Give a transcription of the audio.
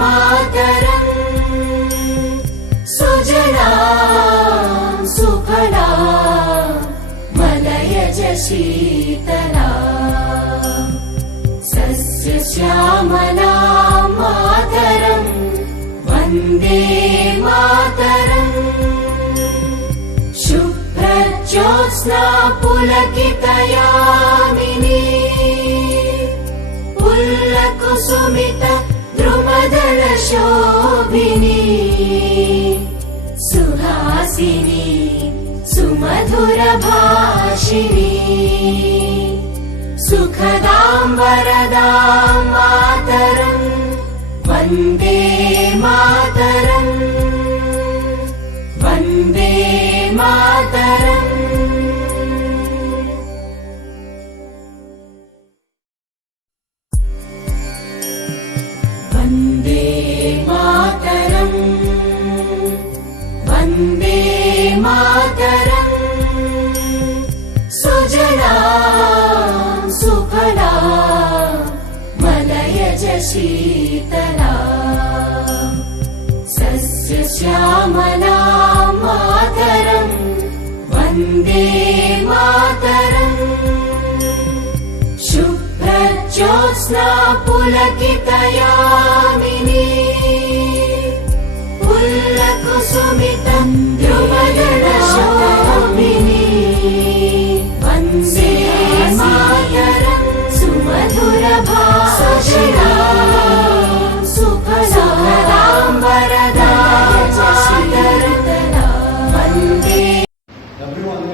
मातरम् सुजलां सुफलां मलयज शीतलां सस्यश्यामलां मातरम् वन्दे मातरम् शुभ्रज्योत्स्ना पुलकितयामिनी पुल्लकुसुमित द्रुमदलशोभिनी सुहासिनी सुमधुरभाषिणी सुखदां वरदां मातरम् वन्दे मातरम् वन्दे मातरम् वन्दे मातरम् वन्दे मातरम् सुजलां सुफलां मलयज शीतलां सस्यश्यामलां मातरम् वन्दे मातरम् शुभ्रज्योत्स्ना पुलकितयामिनी पुल्लकुसुमितं द्रुमदलशोभिनी वन्दे मातरम् सुमधुरभाषिणी सुखदां वरदां मातरम् वन्दे। Everyone,